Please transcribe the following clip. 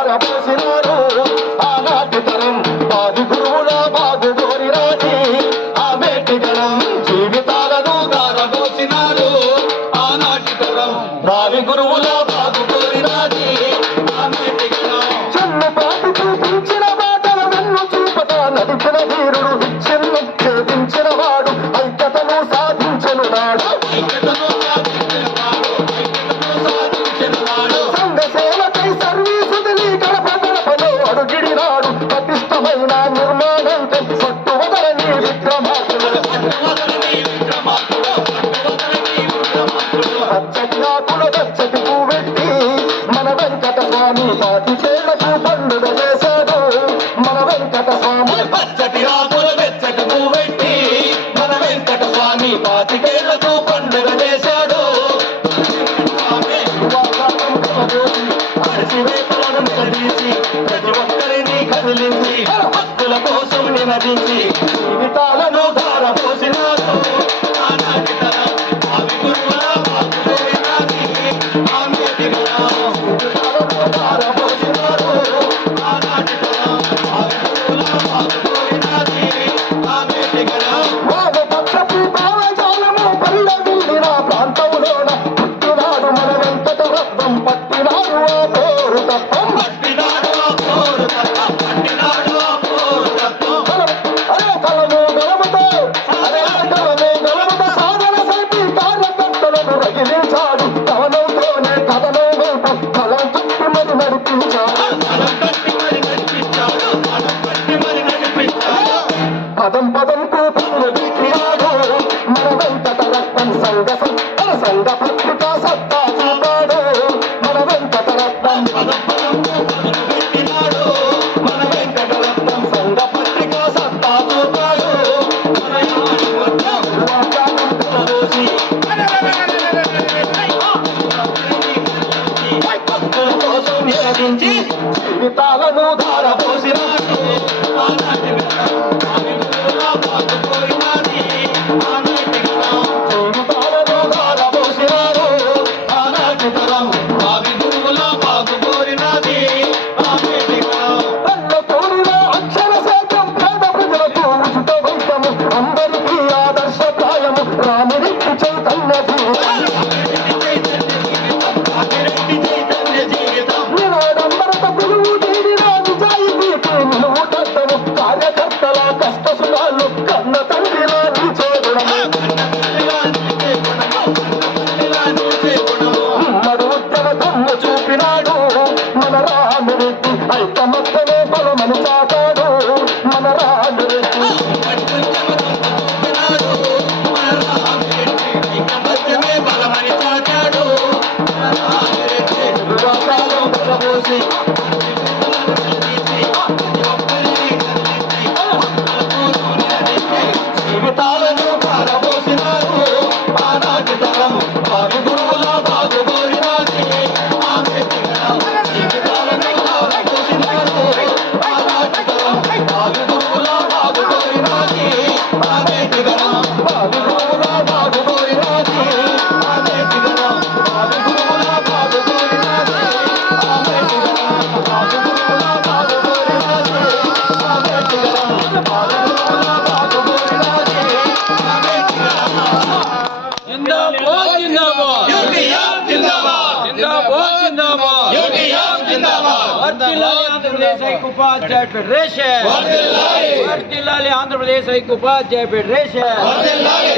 ధారపోసినారు ఆనాటి తరం వారి గురువుల బాగు కోరినాది ఆమెటి గణం జీవితాలను ధారపోసినారు ఆనాటి తరం వారి గురువుల బాగు కోరినాది ఆమెటి గణం చెన్నుపాటి చూపించిన బాటల వెన్ను చూపట నడిచిన వీరుడు విచ్ఛిన్నం ఛేదించిన వాడు ఐక్యతను సాధించను నాడు సంఘ సేవకై సర్వీసు తెలియ గడప గడపలో అడుగిడినాడు పటిష్టమైన నిర్మాణంతో పట్టు వదలని విక్రమార్కుడు పచ్చటి ఆకుల పచ్చటి పువ్వెట్టి మన వెంకట స్వామి పాతికేళ్లకు పండుగ చేశాడు మన వెంకట స్వామి పచ్చటి ఆకుల వెచ్చటి పువ్వెట్టి మన వెంకట స్వామి పాతికేళ్లకు పండుగ చేశాడు అరసివేతలను నిలదీసి ప్రతి ఒక్కరిని కదిలించి హక్కుల కోసం నినదించి జీవితాలను ధారపోసినారు ఆనాటి తరం ఆవి గురువుల బాగు కోరినాది ఆమెటి గణం జీవితాలను ధారపోసినారు ఆనాటి తరం ఆవి గురువుల బాగు కోరినాది ఆమెటి గణం వామపక్షపు భావజాలము పల్లవిల్లిన ప్రాంతంలోన పుట్టినాడు మన వెంకట రత్నం పట్టినాడు ఆ పోరు తత్వం పట్టినాడు ఆ పోరు తత్వం పట్టినాడు ఆ పోరు తత్వం అరే కలము గలముతో అరే కలము గలముతో సాధన సైతి కార్యకర్తలను రగిలించాడు కవనంతోనే కథనం వైపు కలం కట్టి మరి నడిపించాడు పదం పదంకు పనులు దిక్కినాడు మన వెంకట రత్నం సంఘ పత్రిక సత్తా చూపాడు మన వెంకట రత్నం పదం పదంకు పనులు దిక్కినాడు మన వెంకట రత్నం సంఘ పత్రిక సత్తా చూపాడు మన యాని మొత్తం వాగ్దానం కలరోసి భక్తుల కోసం నిలదించి జీవితాలను ధారపోసినాడు ఆనాటి గణం ఆవి గురువుల బాగు కోరినాది ఆమెటి గణం జీవితాలను ధారపోసినారు ఆనాటి తరం ఆవి గురువుల బాగు కోరినాది ఆమెటి గణం తల్ల కోరిన అక్షర శాఖం పేద ప్రజలకు ఉచిత వైద్యము అందరికీ ఆదర్శప్రాయము రామిరెడ్డి చైతన్య నినాడంబరత గురువు తీరిన నిజాయితీకి నిలువు కట్టము కార్యకర్తల కష్ట సుఖాలు కన్న తండ్రిలా నిలిచేగుణము ఉమ్మడి ఉద్యమ దమ్ము చూపినాడు మన రామిరెడ్డి ఐకమత్యమే బలమని చాటాడు మన రామిరెడ్డి వివాదాలు బలబోసి జీవితాలను ధారపోసినారు ఆనాటి తరం ఆవి గురువుల బాగు కోరినాది ఆమెటి గణం జీవితాలను ధారపోసినారు ఆనాటి తరం ఆవి గురువుల బాగు కోరినాది ఆమెటి గణం ఆవి గురువుల బాగు కోరినాది ఆమెటి గణం ఆవి గురువుల బాగు కోరినాది ఆమెటి గణం ఆవి గురువుల బాగు కోరినాది ఆమెటి గణం ఆవి గురువుల బాగు కోరినాది ఆమెటి గణం जिंदाबाद जिंदाबाद యూటీఎఫ్ జిందాబాద్ जिंदाबाद जिंदाबाद యూటీఎఫ్ జిందాబాద్ వర్ధిల్లాలి ఆంధ్రప్రదేశ్ ఐక్యోపాధ్యాయ ఫెడరేషన్ వర్ధిల్లాలి వర్ధిల్లాలి ఆంధ్రప్రదేశ్ ఐక్యోపాధ్యాయ ఫెడరేషన్ వర్ధిల్లాలి